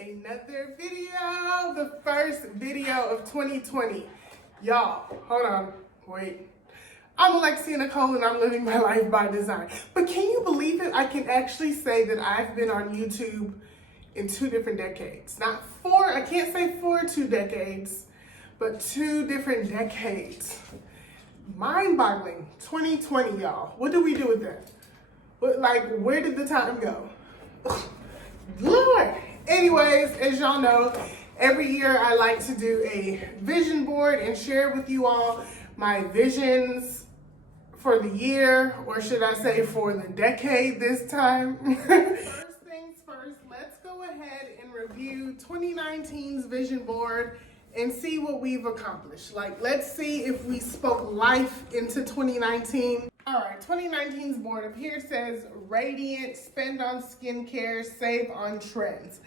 Another video, the first video of 2020. Y'all, hold on, wait. I'm Alexia Nicole and I'm living my life by design. But can you believe it? I can actually say that I've been on YouTube in 2 different decades. Not 4, I can't say 2 decades, but 2 different decades. Mind-boggling, 2020, y'all. What do we do with that? Where did the time go? Lord. Anyways, as y'all know, every year I like to do a vision board and share with you all my visions for the year, or should I say for the decade this time. First things first, let's go ahead and review 2019's vision board and see what we've accomplished. Let's see if we spoke life into 2019. All right, 2019's board up here says radiant, spend on skincare, save on trends.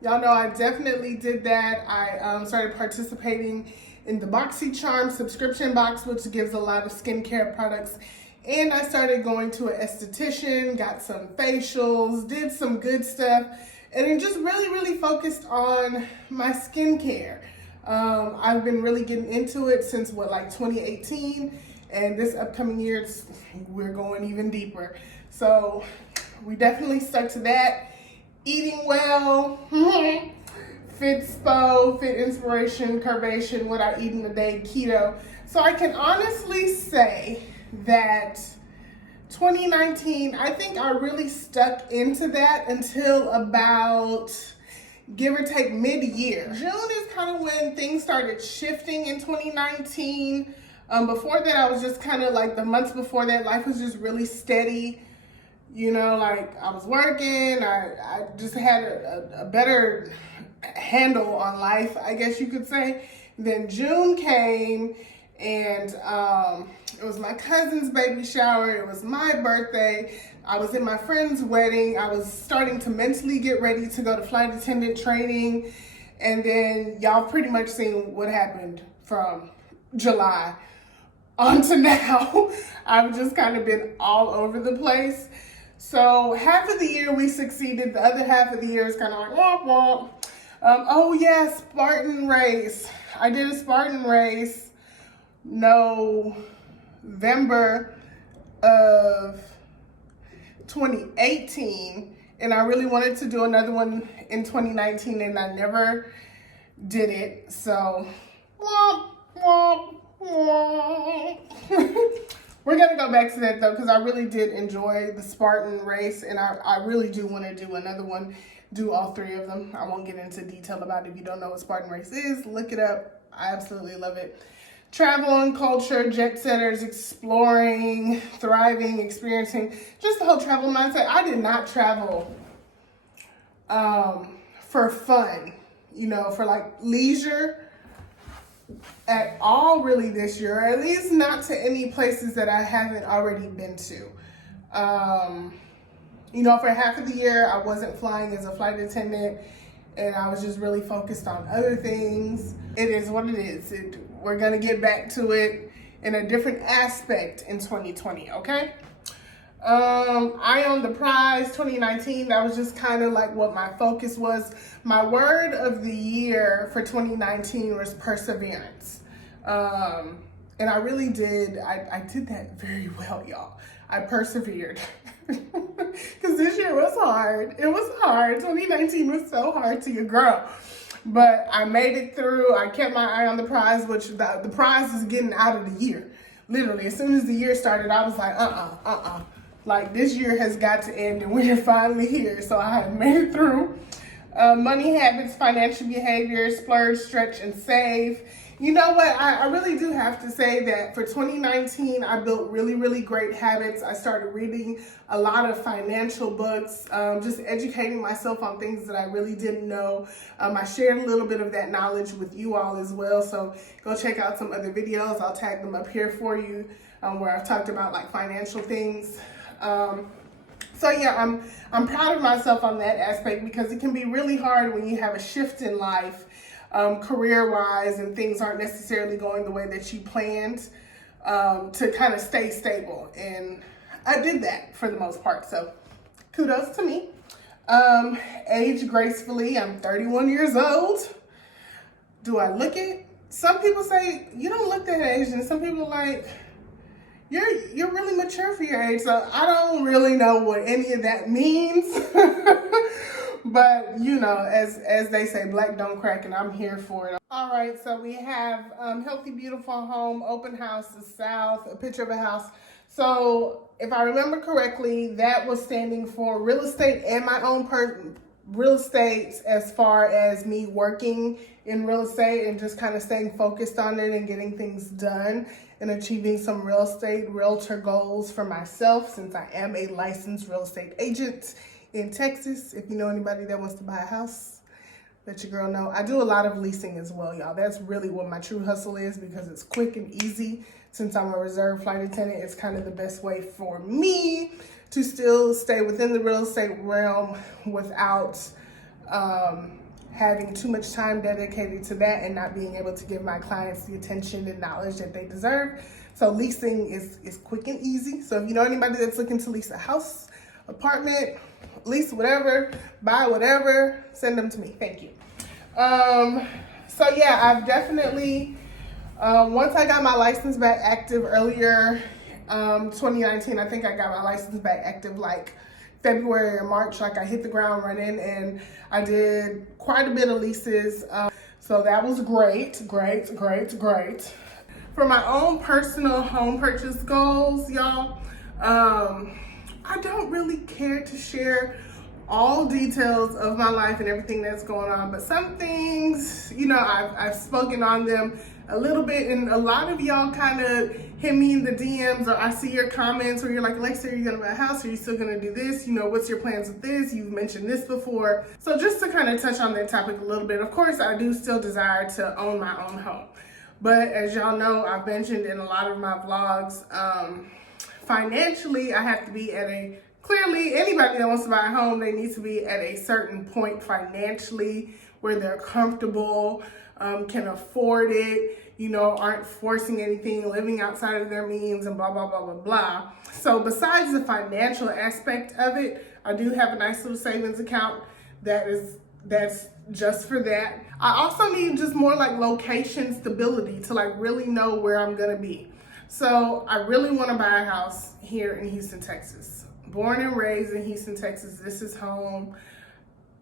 Y'all know I definitely did that. I started participating in the BoxyCharm subscription box, which gives a lot of skincare products. And I started going to an esthetician, got some facials, did some good stuff, and then just really focused on my skincare. I've been really getting into it since 2018, and this upcoming year, we're going even deeper. So we definitely stuck to that. Eating well, fit spo, fit inspiration, curvation, what I eat in a day, keto. So I can honestly say that 2019, I think I really stuck into that until about, give or take, mid-year. June is kind of when things started shifting in 2019. Before that, I was just kind of the months before that, life was just really steady. You know, I was working, I just had a better handle on life, I guess you could say. Then June came, and it was my cousin's baby shower, it was my birthday, I was in my friend's wedding, I was starting to mentally get ready to go to flight attendant training, and then y'all pretty much seen what happened from July on to now. I've just kind of been all over the place. So half of the year we succeeded, the other half of the year is kind of womp womp. Oh yeah, Spartan race. I did a Spartan race November of 2018, and I really wanted to do another one in 2019, and I never did it. So womp womp womp. We're going to go back to that, though, because I really did enjoy the Spartan race, and I really do want to do another one, do all 3 of them. I won't get into detail about it. If you don't know what Spartan race is, look it up. I absolutely love it. Travel and culture, jet setters, exploring, thriving, experiencing, just the whole travel mindset. I did not travel for fun, for leisure at all really this year, or at least not to any places that I haven't already been to. For half of the year, I wasn't flying as a flight attendant, and I was just really focused on other things. It is what it is. We're gonna get back to it in a different aspect in 2020, okay? I owned the prize 2019. That was just kind of what my focus was. My word of the year for 2019 was perseverance. And I really did, I did that very well, y'all. I persevered. Because this year was hard. It was hard. 2019 was so hard to your girl. But I made it through. I kept my eye on the prize, which the prize is getting out of the year. Literally, as soon as the year started, I was like, this year has got to end, and we're finally here. So I have made it through. Money habits, financial behavior, splurge, stretch, and save. You know what? I really do have to say that for 2019, I built really, really great habits. I started reading a lot of financial books, just educating myself on things that I really didn't know. I shared a little bit of that knowledge with you all as well. So go check out some other videos. I'll tag them up here for you, where I've talked about like financial things. So yeah, I'm proud of myself on that aspect, because it can be really hard when you have a shift in life, career-wise, and things aren't necessarily going the way that you planned, to kind of stay stable. And I did that for the most part, so kudos to me. Age gracefully, I'm 31 years old. Do I look it? Some people say, you don't look that age, and some people are like, you're really mature for your age. So I don't really know what any of that means. But you know, as they say, black don't crack, and I'm here for it. All right, so we have Healthy Beautiful Home, Open House the South, a picture of a house. So if I remember correctly, that was standing for real estate and my own real estate, as far as me working in real estate and just kind of staying focused on it and getting things done and achieving some real estate realtor goals for myself, since I am a licensed real estate agent in Texas. If you know anybody that wants to buy a house, let your girl know. I do a lot of leasing as well, y'all. That's really what my true hustle is, because it's quick and easy. Since I'm a reserve flight attendant, it's kind of the best way for me to still stay within the real estate realm without having too much time dedicated to that and not being able to give my clients the attention and knowledge that they deserve. So leasing is quick and easy. So if you know anybody that's looking to lease a house, apartment, lease whatever, buy whatever, send them to me. Thank you. So yeah, I've definitely, once I got my license back active earlier, 2019, I think I got my license back active like February or March. Like I hit the ground running, and I did quite a bit of leases. So that was great. For my own personal home purchase goals, y'all, I don't really care to share all details of my life and everything that's going on, but some things, you know, I've spoken on them a little bit, and a lot of y'all kind of hit me in the DMs, or I see your comments where you're like, Alexia, are you gonna buy a house? Are you still gonna do this? You know, what's your plans with this? You've mentioned this before. So just to kind of touch on that topic a little bit, of course, I do still desire to own my own home. But as y'all know, I've mentioned in a lot of my vlogs, financially, I have to be at a, clearly anybody that wants to buy a home, they need to be at a certain point financially where they're comfortable, can afford it, you know, aren't forcing anything, living outside of their means, and blah, blah, blah, blah, blah. So besides the financial aspect of it, I do have a nice little savings account that's just for that. I also need just more like location stability to like really know where I'm gonna be. So I really want to buy a house here in Houston, Texas. Born and raised in Houston, Texas. This is home.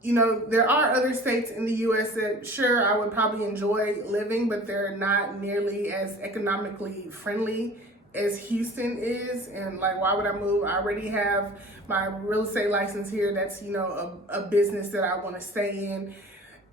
You know, there are other states in the U.S. that, sure, I would probably enjoy living, but they're not nearly as economically friendly as Houston is. And like, why would I move? I already have my real estate license here. That's, you know, a business that I want to stay in.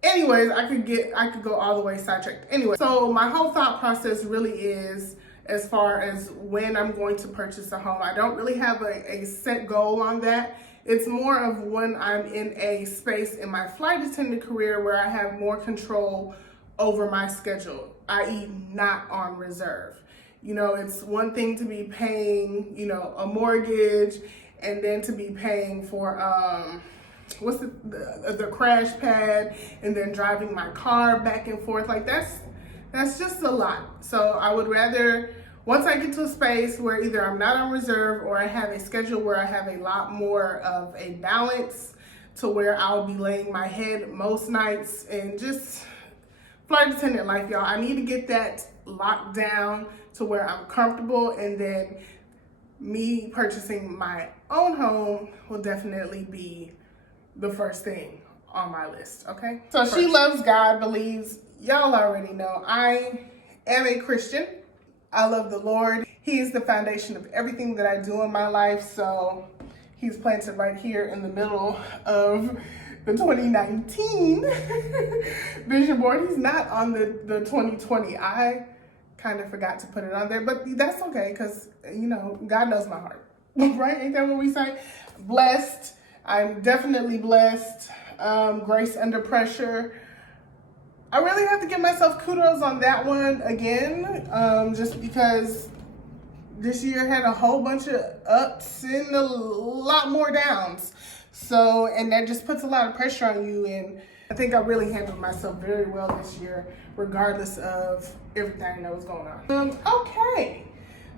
Anyways, I could go all the way sidetracked. Anyway, so my whole thought process really is, as far as when I'm going to purchase a home, I don't really have a set goal on that. It's more of when I'm in a space in my flight attendant career where I have more control over my schedule, i.e. not on reserve. You know, it's one thing to be paying, you know, a mortgage, and then to be paying for, the crash pad, and then driving my car back and forth. Like that's just a lot. So I would rather, once I get to a space where either I'm not on reserve or I have a schedule where I have a lot more of a balance to where I'll be laying my head most nights, and just flight attendant life, y'all. I need to get that locked down to where I'm comfortable, and then me purchasing my own home will definitely be the first thing on my list, okay? So she loves God, believes, y'all already know, I am a Christian. I love the Lord. He is the foundation of everything that I do in my life. So he's planted right here in the middle of the 2019 vision board. He's not on the 2020. I kind of forgot to put it on there, but that's okay because, you know, God knows my heart, right? Ain't that what we say? Blessed. I'm definitely blessed. Grace under pressure. I really have to give myself kudos on that one again, just because this year had a whole bunch of ups and a lot more downs. So, and that just puts a lot of pressure on you. And I think I really handled myself very well this year, regardless of everything that was going on. Okay,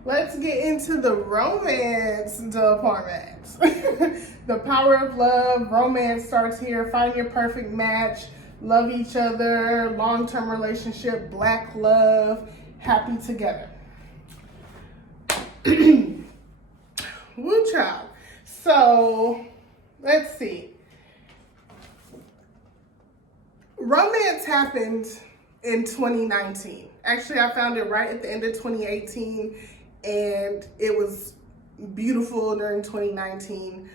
let's get into the romance department. The power of love, romance starts here. Find your perfect match, love each other, long-term relationship, black love, happy together. Woo child. So, let's see. Romance happened in 2019. Actually, I found it right at the end of 2018, and it was beautiful during 2019.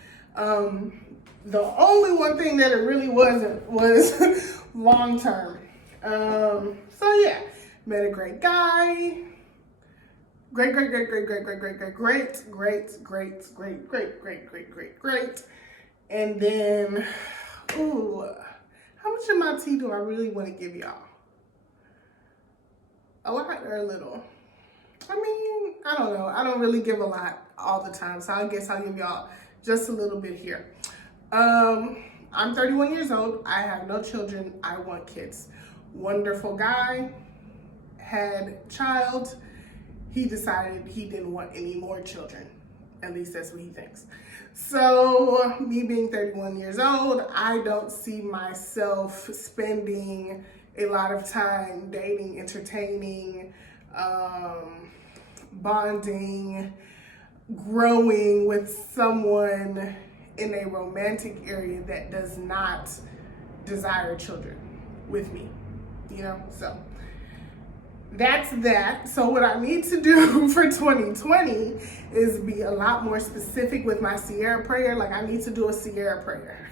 The only one thing that it really wasn't was long term. So yeah, met a great guy. Great. And then, ooh, how much of my tea do I really want to give y'all? A lot or a little? I mean, I don't know. I don't really give a lot all the time, so I guess I'll give y'all just a little bit here. I'm 31 years old. I have no children. I want kids. Wonderful guy. Had child. He decided he didn't want any more children. At least that's what he thinks. So me being 31 years old, I don't see myself spending a lot of time dating, entertaining, bonding, growing with someone in a romantic area that does not desire children with me, you know? So that's that. So what I need to do for 2020 is be a lot more specific with my Sierra prayer. Like, I need to do a Sierra prayer.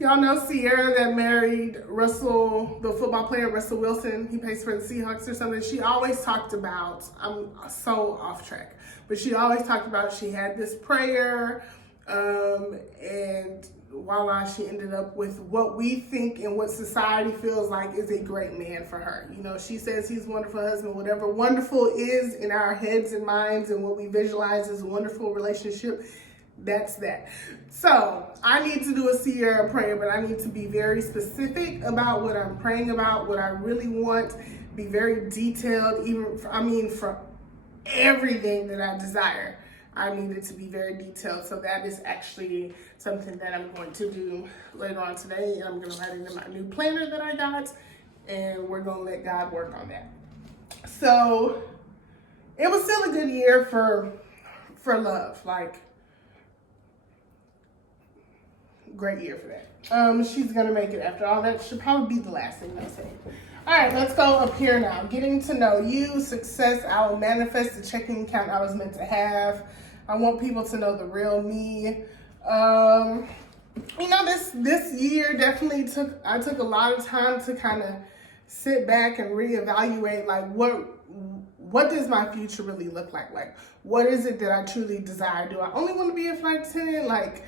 Y'all know Sierra that married Russell, the football player, Russell Wilson. He plays for the Seahawks or something. She always talked about, I'm so off track, but she always talked about she had this prayer, and voila, she ended up with what we think and what society feels like is a great man for her. You know, she says he's a wonderful husband, whatever wonderful is in our heads and minds and what we visualize as a wonderful relationship, that's that. So I need to do a Sierra prayer, but I need to be very specific about what I'm praying about, what I really want, be very detailed, for everything that I desire. I need it to be very detailed. So that is actually something that I'm going to do later on today. And I'm going to write it in my new planner that I got. And we're going to let God work on that. So it was still a good year for love. Like, great year for that. She's going to make it after all that. Should probably be the last thing I say. All right, let's go up here now. Getting to know you, success. I will manifest the checking account I was meant to have. I want people to know the real me. You know, this year definitely took a lot of time to kind of sit back and reevaluate, like, what does my future really look like? Like, what is it that I truly desire? Do I only want to be a flight attendant? Like,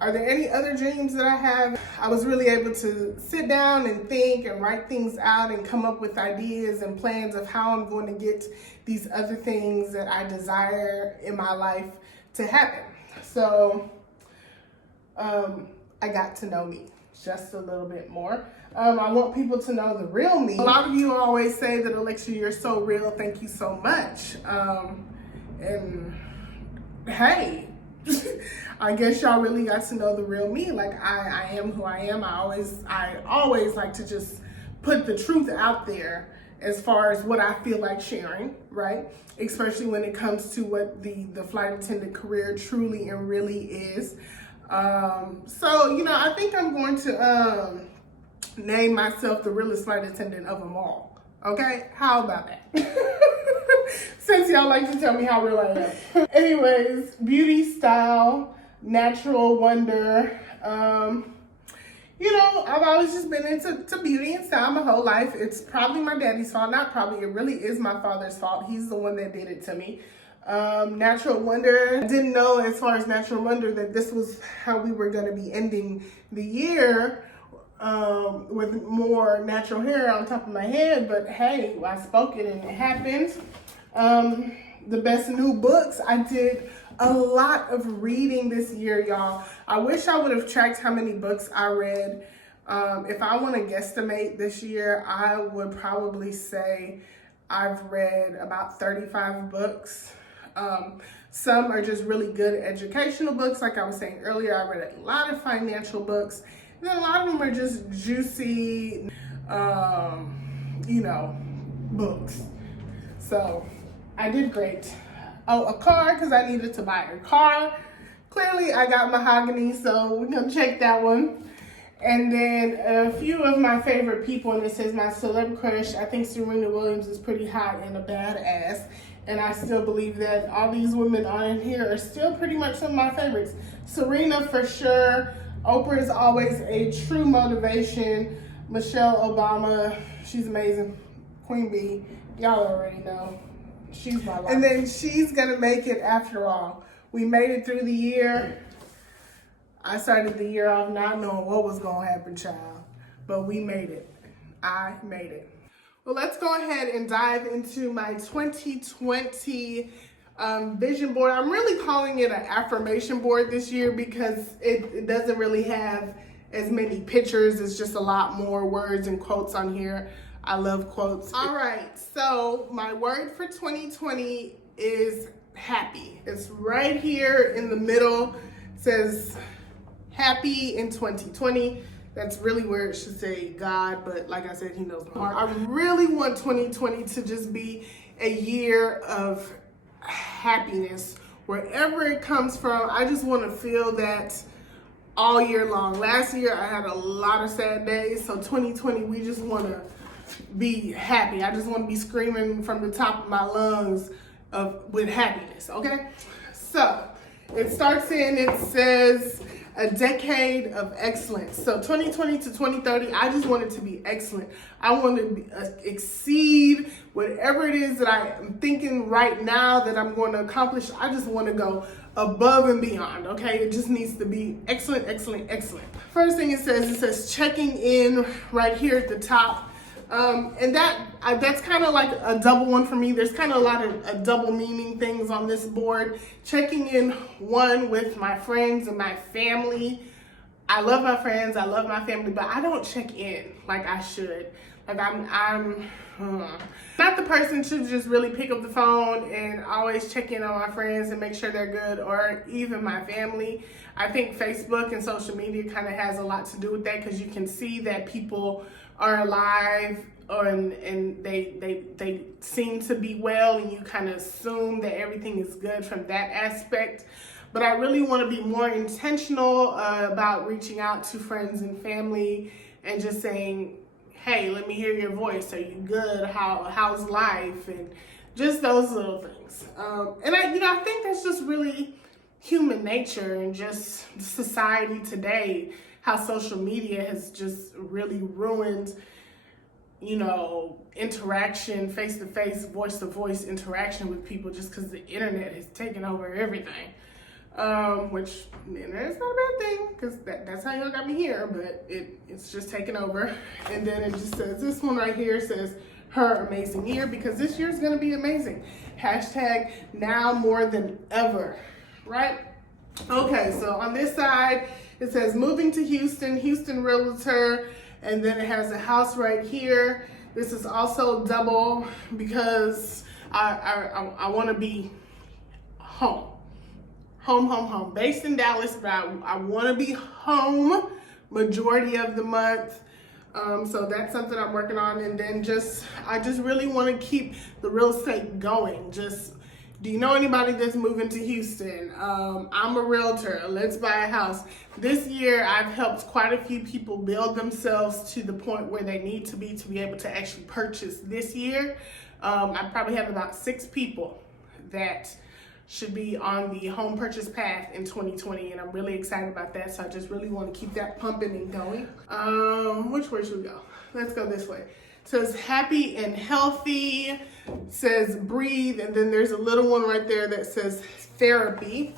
are there any other dreams that I have? I was really able to sit down and think and write things out and come up with ideas and plans of how I'm going to get these other things that I desire in my life to happen. So I got to know me just a little bit more. I want people to know the real me. A lot of you always say that, Alexia, you're so real. Thank you so much. And hey, I guess y'all really got to know the real me. Like, I am who I am. I always like to just put the truth out there as far as what I feel like sharing, right? Especially when it comes to what the flight attendant career truly and really is. So, you know, I think I'm going to name myself the realest flight attendant of them all. Okay? How about that? Since y'all like to tell me how real I am. Anyways, beauty, style, natural wonder, You know, I've always just been into beauty and style my whole life. It's probably my daddy's fault. Not probably, it really is my father's fault. He's the one that did it to me. Natural Wonder. I didn't know, as far as Natural Wonder, that this was how we were going to be ending the year, with more natural hair on top of my head. But hey, I spoke it and it happened. The best new books. I did a lot of reading this year, y'all. I wish I would have tracked how many books I read. If I want to guesstimate this year, I would probably say I've read about 35 books. Some are just really good educational books. Like I was saying earlier, I read a lot of financial books. And then a lot of them are just juicy, you know, books. So I did great. Oh, a car, because I needed to buy a car. Clearly, I got mahogany, so we're going to check that one. And then a few of my favorite people, and it says my celeb crush. I think Serena Williams is pretty hot and a badass. And I still believe that all these women on here are still pretty much some of my favorites. Serena, for sure. Oprah is always a true motivation. Michelle Obama, she's amazing. Queen Bee, y'all already know. She's my life. And then She's Gonna Make It After All. We made it through the year. I started the year off not knowing what was gonna happen, child. But we made it. I made it. Well, let's go ahead and dive into my 2020 vision board. I'm really calling it an affirmation board this year because it doesn't really have as many pictures. It's just a lot more words and quotes on here. I love quotes. All right, so my word for 2020 is happy. It's right here in the middle. It says happy in 2020. That's really where it should say God, but like I said, he knows my heart. I really want 2020 to just be a year of happiness. Wherever it comes from, I just want to feel that all year long. Last year, I had a lot of sad days, so 2020, we just want to be happy. I just want to be screaming from the top of my lungs with happiness, okay? So, it starts it says, a decade of excellence. So 2020 to 2030, I just want it to be excellent. I want to exceed whatever it is that I am thinking right now that I'm going to accomplish. I just want to go above and beyond, okay? It just needs to be excellent, excellent, excellent. First thing it says checking in right here at the top. And that's kind of like a double one for me. There's kind of a lot of double meaning things on this board. Checking in, one, with my friends and my family. I love my friends, I love my family, but I don't check in like I should. Like I'm not the person to just really pick up the phone and always check in on my friends and make sure they're good, or even my family. I think Facebook and social media kind of has a lot to do with that, because you can see that people are alive and they seem to be well, and you kind of assume that everything is good from that aspect. But I really want to be more intentional about reaching out to friends and family and just saying, hey, let me hear your voice. Are you good? How's life? And just those little things. And I think that's just really human nature and just society today, how social media has just really ruined, interaction, face-to-face, voice-to-voice interaction with people, just because the internet has taken over everything. Which, the internet's not a bad thing, because that's how y'all got me here, but it's just taken over. And then it just says, this one right here says, her amazing year, because this year's gonna be amazing. Hashtag now more than ever, right? Okay, so on this side, it says moving to Houston Realtor, and then it has a house right here. This is also double because I want to be home. Based in Dallas, but I want to be home majority of the month. So that's something I'm working on. And then I just really want to keep the real estate going. Do you know anybody that's moving to Houston? I'm a realtor. Let's buy a house. This year, I've helped quite a few people build themselves to the point where they need to be able to actually purchase this year. I probably have about 6 people that should be on the home purchase path in 2020, and I'm really excited about that. So I just really want to keep that pumping and going. Which way should we go? Let's go this way. It says happy and healthy, it says breathe, and then there's a little one right there that says therapy.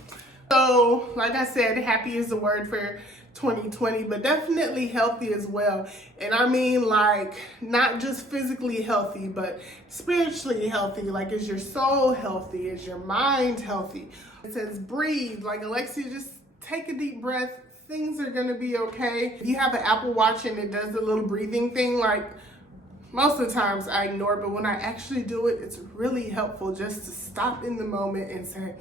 So like I said, happy is the word for 2020, but definitely healthy as well. And I mean, like, not just physically healthy, but spiritually healthy. Like, is your soul healthy? Is your mind healthy? It says breathe. Like, Alexia, just take a deep breath. Things are gonna be okay. If you have an Apple Watch and it does the little breathing thing, like, most of the times I ignore it, but when I actually do it, it's really helpful just to stop in the moment and say,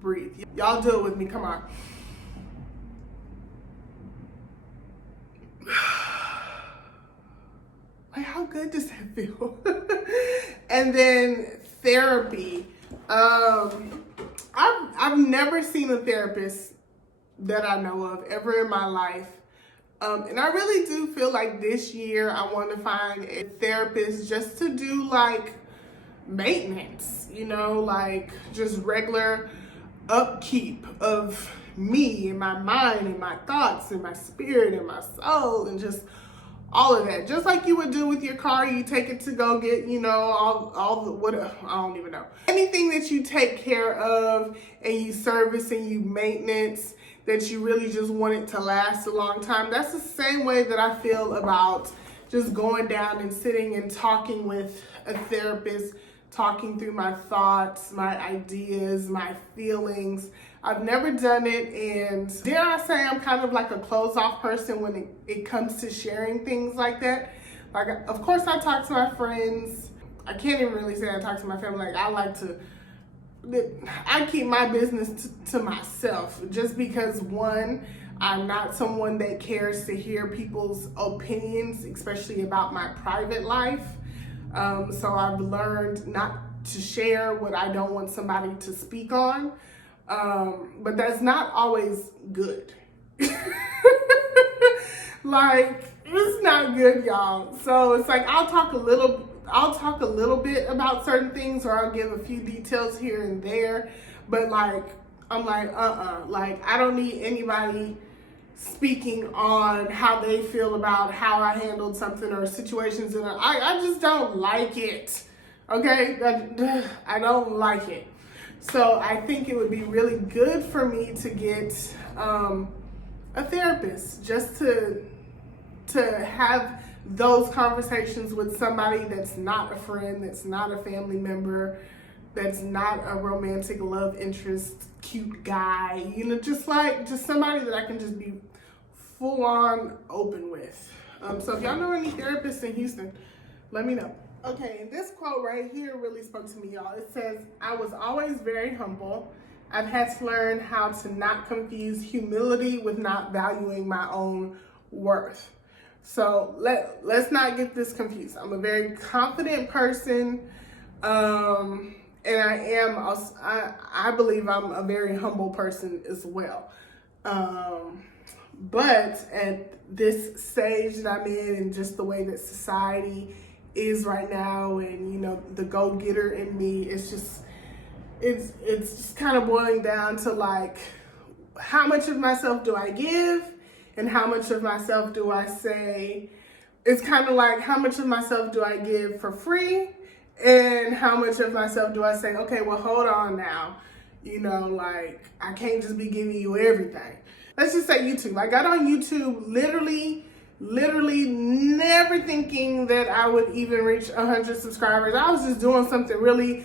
breathe. Y'all do it with me, come on. Like, how good does that feel? And then therapy. I've never seen a therapist that I know of ever in my life. And I really do feel like this year I want to find a therapist just to do like maintenance, you know, like just regular upkeep of me and my mind and my thoughts and my spirit and my soul and just all of that. Just like you would do with your car, you take it to go get, you know, all the what, I don't even know. Anything that you take care of and you service and you maintenance that you really just want it to last a long time. That's the same way that I feel about just going down and sitting and talking with a therapist, talking through my thoughts, my ideas, my feelings. I've never done it, and dare I say I'm kind of like a closed off person when it comes to sharing things like that. Like, of course I talk to my friends. I can't even really say I talk to my family. Like, I keep my business to myself just because, one, I'm not someone that cares to hear people's opinions, especially about my private life. So I've learned not to share what I don't want somebody to speak on. But that's not always good. Like, it's not good, y'all. So it's like I'll talk a little bit about certain things, or I'll give a few details here and there. But like, I'm like, like, I don't need anybody speaking on how they feel about how I handled something or situations, and I just don't like it. Okay, I don't like it. So I think it would be really good for me to get a therapist, just to have those conversations with somebody that's not a friend, that's not a family member, that's not a romantic love interest, cute guy, you know, just somebody that I can just be full on open with. So if y'all know any therapists in Houston, let me know. Okay, and this quote right here really spoke to me, y'all. It says, I was always very humble. I've had to learn how to not confuse humility with not valuing my own worth. So let's not get this confused. I'm a very confident person, and I believe I'm a very humble person as well. But at this stage that I'm in, and just the way that society is right now, and you know, the go-getter in me, it's just kind of boiling down to like, how much of myself do I give and how much of myself do I say? It's kind of like, how much of myself do I give for free and how much of myself do I say, okay, well, hold on now, you know, like, I can't just be giving you everything. Let's just say YouTube. I got on YouTube literally never thinking that I would even reach 100 subscribers. I was just doing something really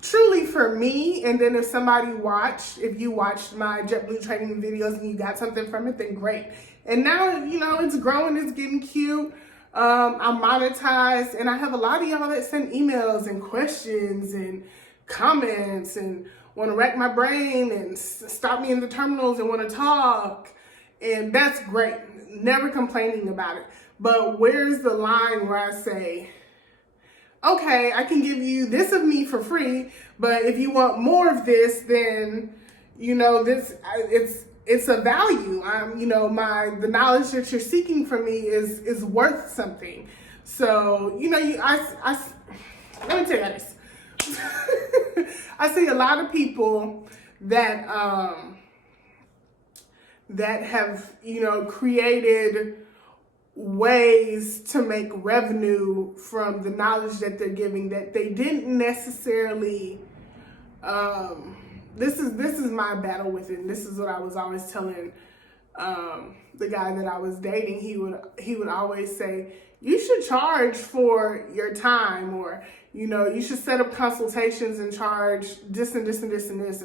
truly for me. And then if you watched my JetBlue training videos and you got something from it, then great. And now, you know, it's growing, it's getting cute. I'm monetized, and I have a lot of y'all that send emails and questions and comments and want to rack my brain and stop me in the terminals and want to talk. And that's great. Never complaining about it. But where's the line where I say, okay, I can give you this of me for free, but if you want more of this, then, you know, it's a value. You know, the knowledge that you're seeking from me is worth something. So, you know, let me tell you this. I see a lot of people that that have, created ways to make revenue from the knowledge that they're giving that they didn't necessarily this is my battle with it, and this is what I was always telling the guy that I was dating. He would always say, you should charge for your time, or you should set up consultations and charge this and this and this and this.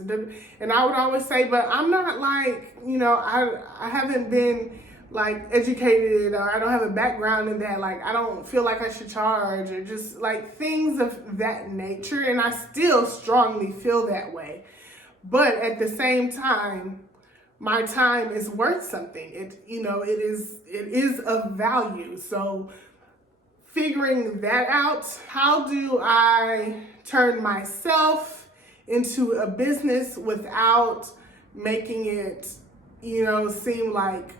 And I would always say, but I'm not like, I haven't been like educated, or I don't have a background in that. Like, I don't feel like I should charge, or just like things of that nature. And I still strongly feel that way. But at the same time, my time is worth something. It is of value. So figuring that out, how do I turn myself into a business without making it, seem like,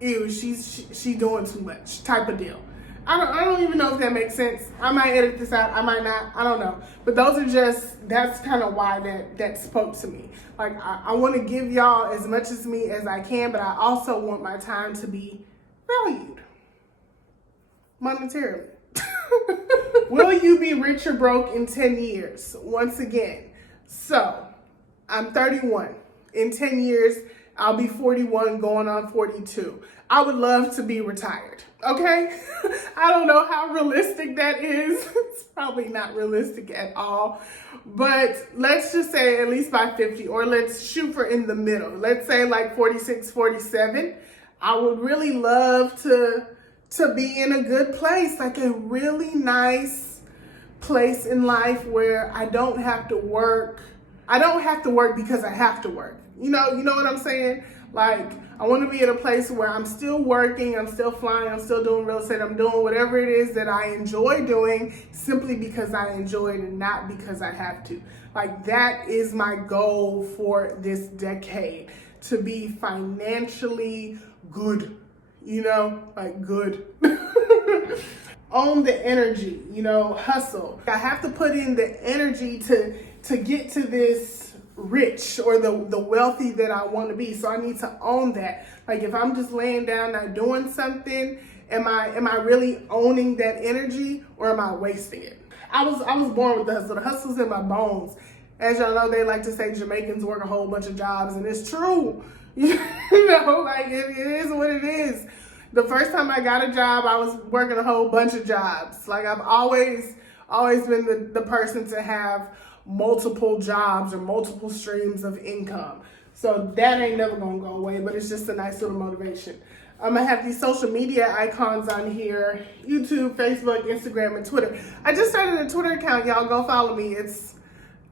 ew, she doing too much type of deal. I don't even know if that makes sense. I might edit this out, I might not, I don't know. But that's kind of why that spoke to me. Like, I want to give y'all as much as me as I can, but I also want my time to be valued monetarily. Will you be rich or broke in 10 years? Once again, so I'm 31. In 10 years, I'll be 41 going on 42. I would love to be retired, okay? I don't know how realistic that is. It's probably not realistic at all. But let's just say at least by 50, or let's shoot for in the middle. Let's say like 46, 47. I would really love to be in a good place, like a really nice place in life where I don't have to work. I don't have to work because I have to work. You know what I'm saying? Like, I want to be in a place where I'm still working, I'm still flying, I'm still doing real estate, I'm doing whatever it is that I enjoy doing simply because I enjoy it and not because I have to. Like, that is my goal for this decade, to be financially good, like good. Own the energy, hustle. I have to put in the energy to get to this rich or the wealthy that I want to be. So I need to own that. Like, if I'm just laying down not doing something, am I really owning that energy, or am I wasting it? I was born with the hustle. The hustle's in my bones. As y'all know, they like to say Jamaicans work a whole bunch of jobs, and it's true. Like it is what it is. The first time I got a job, I was working a whole bunch of jobs. Like, I've always been the person to have multiple jobs or multiple streams of income. So that ain't never gonna go away, but it's just a nice little motivation. I'm gonna have these social media icons on here: YouTube, Facebook, Instagram, and Twitter. I just started a Twitter account, y'all. Go follow me. It's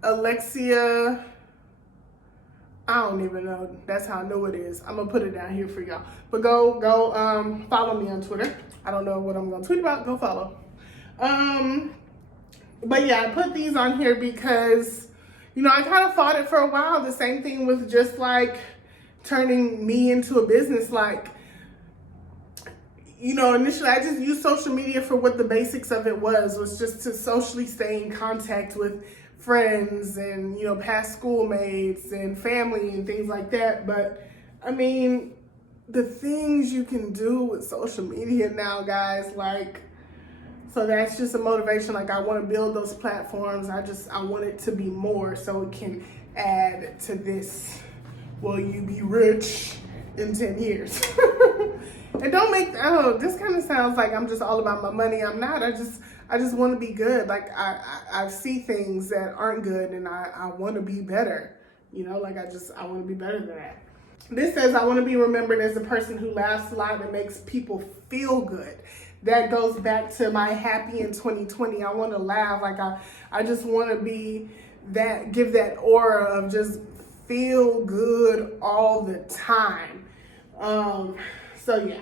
Alexia. I don't even know. That's how new it is. I'm gonna put it down here for y'all. But go follow me on Twitter. I don't know what I'm gonna tweet about. Go follow. But yeah, I put these on here because, I kind of thought it for a while. The same thing with just like turning me into a business. Like, initially I just used social media for what the basics of it was just to socially stay in contact with friends and, past schoolmates and family and things like that. But I mean, the things you can do with social media now, guys, like, so that's just a motivation. Like, I want to build those platforms. I want it to be more so it can add to this. Will you be rich in 10 years? And don't make, this kind of sounds like I'm just all about my money. I'm not. I just want to be good. Like, I see things that aren't good, and I want to be better. I want to be better than that. This says, I want to be remembered as a person who laughs a lot and makes people feel good. That goes back to my happy in 2020. I want to laugh. Like, I just want to be that, give that aura of just feel good all the time. So yeah.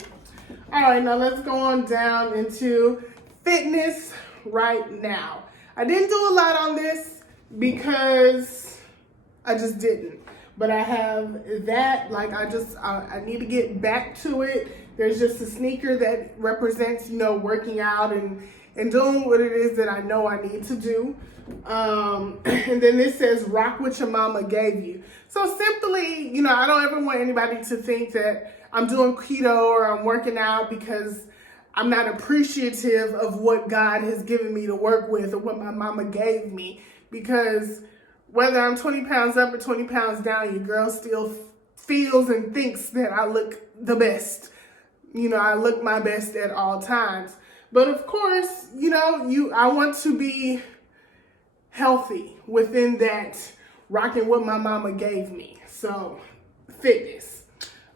All right, now let's go on down into fitness right now. I didn't do a lot on this because I just didn't. But I have that, like, I need to get back to it. There's just a sneaker that represents, working out and and doing what it is that I know I need to do. And then this says, rock what your mama gave you. So simply, you know, I don't ever want anybody to think that I'm doing keto or I'm working out because I'm not appreciative of what God has given me to work with or what my mama gave me. Because whether I'm 20 pounds up or 20 pounds down, your girl still feels and thinks that I look the best. You know, I look my best at all times. But of course, you know, I want to be healthy within that rocking what my mama gave me. So fitness.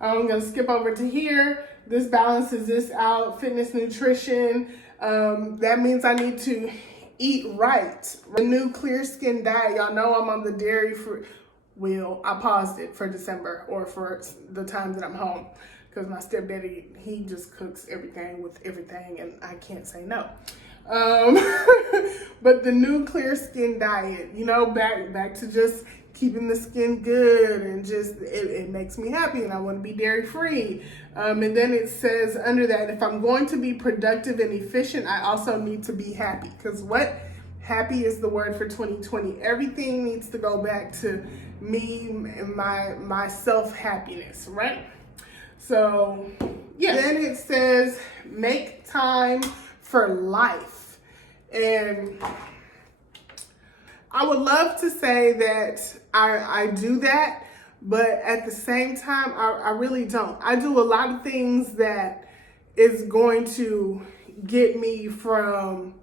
I'm going to skip over to here. This balances this out. Fitness, nutrition. That means I need to eat right. The new clear skin diet. Y'all know I'm on the dairy free. Well, I paused it for December or for the time that I'm home. Because my stepdaddy, he just cooks everything with everything and I can't say no. But the new clear skin diet, you know, back to just keeping the skin good and just, it makes me happy and I want to be dairy free. And then it says under that, if I'm going to be productive and efficient, I also need to be happy. Because what? Happy is the word for 2020. Everything needs to go back to me and my self-happiness, right? So, yeah. Then it says, make time for life. And I would love to say that I do that, but at the same time, I really don't. I do a lot of things that is going to get me from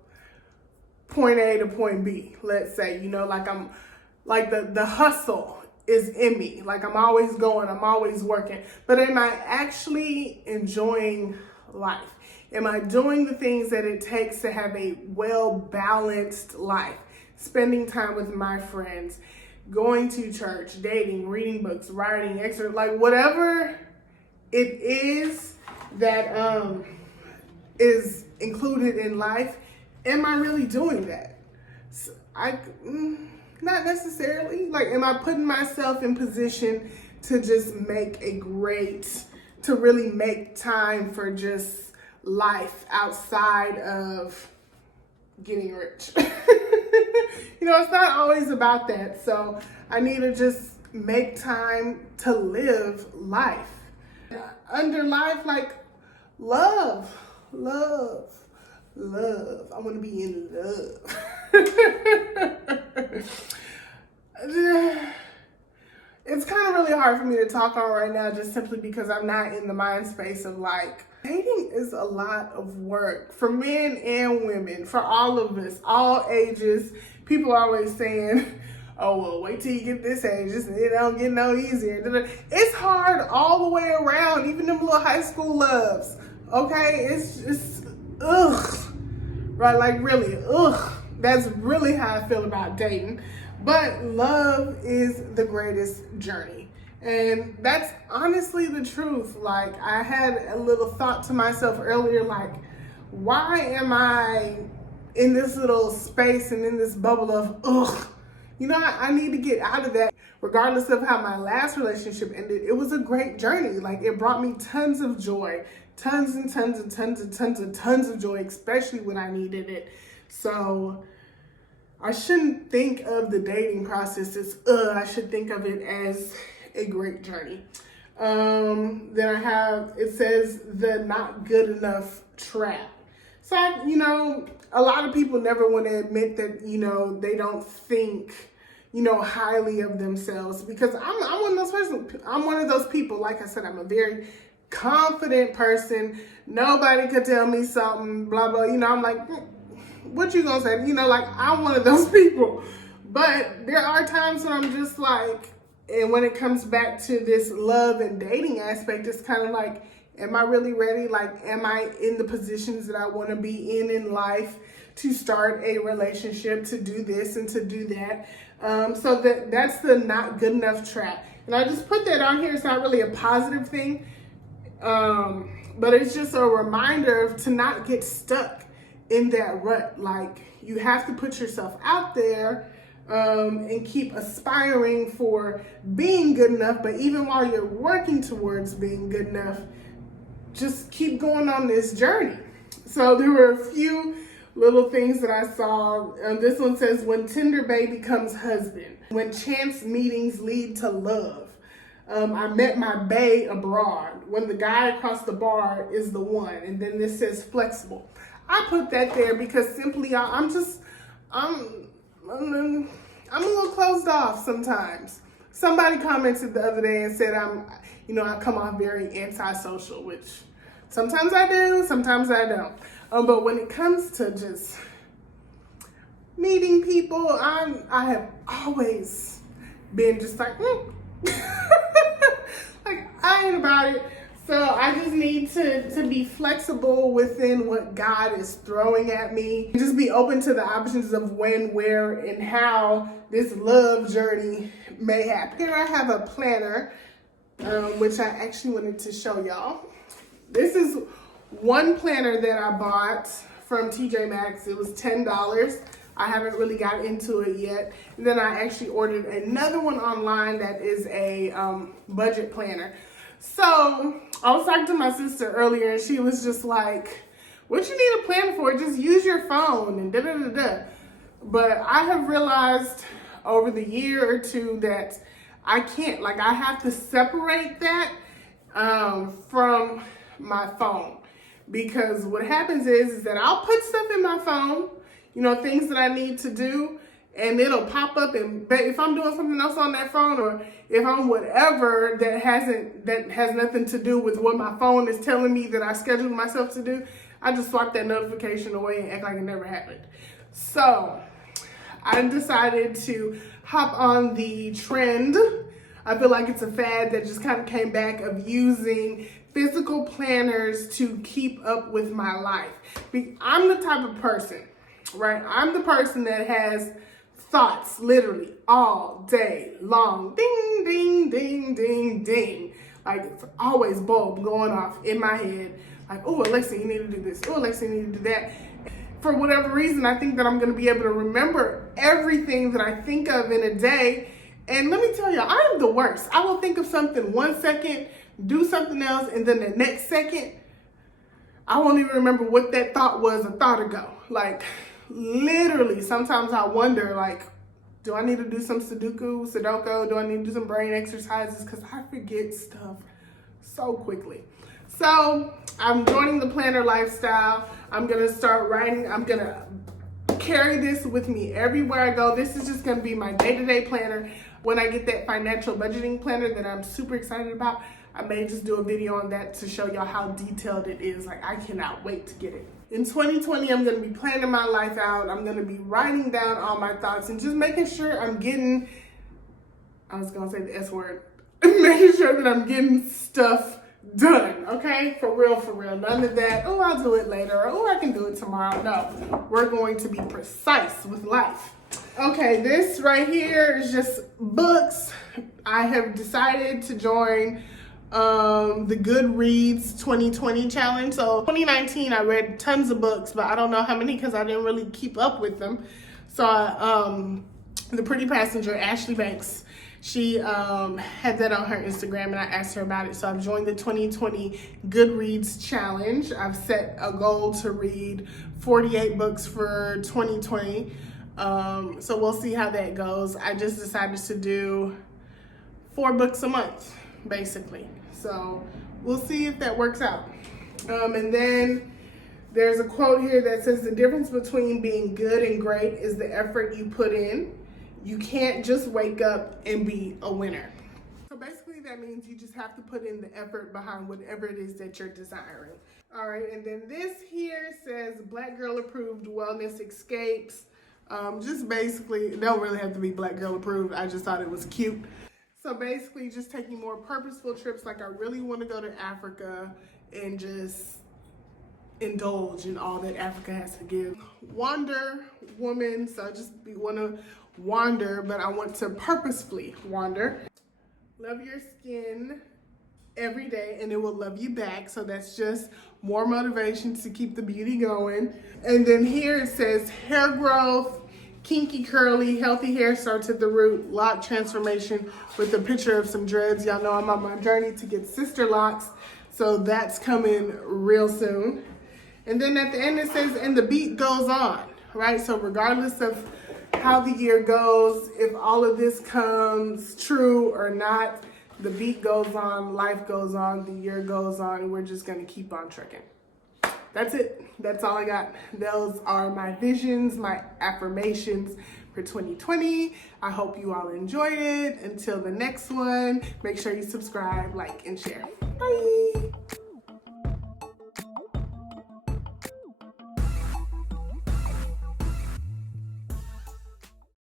point A to point B, let's say, you know, like I'm like the hustle is in me. Like I'm always going, I'm always working. But am I actually enjoying life? Am I doing the things that it takes to have a well-balanced life? Spending time with my friends, going to church, dating, reading books, writing, exercise, like whatever it is that is included in life, am I really doing that? So not necessarily. Like, am I putting myself in position to just to really make time for just life outside of getting rich? You know, it's not always about that. So I need to just make time to live life. Under life, like love. I want to be in love. It's kind of really hard for me to talk on right now just simply because I'm not in the mind space of like, dating is a lot of work for men and women, for all of us, all ages. People are always saying, oh, well, wait till you get this age. It don't get no easier. It's hard all the way around, even them little high school loves. Okay? It's ugh. Right? Like really, ugh. That's really how I feel about dating. But love is the greatest journey. And that's honestly the truth. Like, I had a little thought to myself earlier, like, why am I in this little space and in this bubble of, ugh? You know, I need to get out of that. Regardless of how my last relationship ended, it was a great journey. Like, it brought me tons of joy, tons of joy, especially when I needed it. So I shouldn't think of the dating process as, I should think of it as a great journey. Then it says the not good enough trap. So, a lot of people never want to admit that, they don't think, highly of themselves, because I'm one of those persons. I'm one of those people. Like I said, I'm a very confident person. Nobody could tell me something, blah, blah. I'm like, what you gonna say? I'm one of those people. But there are times when I'm just like, and when it comes back to this love and dating aspect, it's kind of like, am I really ready? Like, am I in the positions that I want to be in life to start a relationship, to do this and to do that? So that's the not good enough trap. And I just put that on here. It's not really a positive thing, but it's just a reminder to not get stuck in that rut. Like, you have to put yourself out there and keep aspiring for being good enough. But even while you're working towards being good enough, just keep going on this journey. So there were a few little things that I saw. This one says, when Tinder Bay becomes husband, when chance meetings lead to love. I met my bae abroad, when the guy across the bar is the one. And then this says flexible. I put that there because simply I'm a little closed off sometimes. Somebody commented the other day and said I come off very antisocial, which sometimes I do, sometimes I don't. But when it comes to just meeting people, I have always been just like, like I ain't about it. So I just need to be flexible within what God is throwing at me. Just be open to the options of when, where, and how this love journey may happen. Here I have a planner, which I actually wanted to show y'all. This is one planner that I bought from TJ Maxx. It was $10. I haven't really got into it yet. And then I actually ordered another one online that is a budget planner. So I was talking to my sister earlier and she was just like, what you need a plan for? Just use your phone and da-da-da-da. But I have realized over the year or two that I can't, like I have to separate that from my phone. Because what happens is that I'll put stuff in my phone, things that I need to do, and it'll pop up, and if I'm doing something else on that phone, or if I'm whatever that has nothing to do with what my phone is telling me that I scheduled myself to do, I just swap that notification away and act like it never happened. So I decided to hop on the trend. I feel like it's a fad that just kind of came back of using physical planners to keep up with my life. I'm the type of person, right? I'm the person that has thoughts literally all day long. Ding, ding, ding, ding, ding. Like it's always bulb going off in my head. Like, oh, Alexia, you need to do this. Oh, Alexia, you need to do that. For whatever reason, I think that I'm going to be able to remember everything that I think of in a day. And let me tell you, I am the worst. I will think of something 1 second, do something else, and then the next second, I won't even remember what that thought was a thought ago. Like, literally, sometimes I wonder, like, do I need to do some Sudoku? Do I need to do some brain exercises? Because I forget stuff so quickly. So I'm joining the planner lifestyle. I'm going to start writing. I'm going to carry this with me everywhere I go. This is just going to be my day-to-day planner. When I get that financial budgeting planner that I'm super excited about, I may just do a video on that to show y'all how detailed it is. Like, I cannot wait to get it. In 2020, I'm going to be planning my life out. I'm going to be writing down all my thoughts and just making sure I'm getting, I was going to say the S word, making sure that I'm getting stuff done, okay? For real, for real. None of that, oh, I'll do it later, or oh, I can do it tomorrow. No, we're going to be precise with life. Okay, this right here is just books. I have decided to join the Goodreads 2020 challenge. So 2019, I read tons of books, but I don't know how many because I didn't really keep up with them. So the pretty passenger, Ashley Banks, she had that on her Instagram and I asked her about it. So I've joined the 2020 Goodreads challenge. I've set a goal to read 48 books for 2020. So we'll see how that goes. I just decided to do 4 books a month, basically. So we'll see if that works out. And then there's a quote here that says, the difference between being good and great is the effort you put in. You can't just wake up and be a winner. So basically that means you just have to put in the effort behind whatever it is that you're desiring. All right, and then this here says Black Girl Approved Wellness Escapes. Just basically, it don't really have to be Black Girl Approved. I just thought it was cute. So basically just taking more purposeful trips. Like I really want to go to Africa and just indulge in all that Africa has to give. Wander woman, so I just want to wander, but I want to purposefully wander. Love your skin every day and it will love you back. So that's just more motivation to keep the beauty going. And then here it says hair growth, kinky, curly, healthy hair starts at the root, lock transformation with a picture of some dreads. Y'all know I'm on my journey to get sister locks, so that's coming real soon. And then at the end it says, and the beat goes on, right? So regardless of how the year goes, if all of this comes true or not, the beat goes on, life goes on, the year goes on, and we're just going to keep on trucking. That's it. That's all I got. Those are my visions, my affirmations for 2020. I hope you all enjoyed it. Until the next one, make sure you subscribe, like, and share. Bye.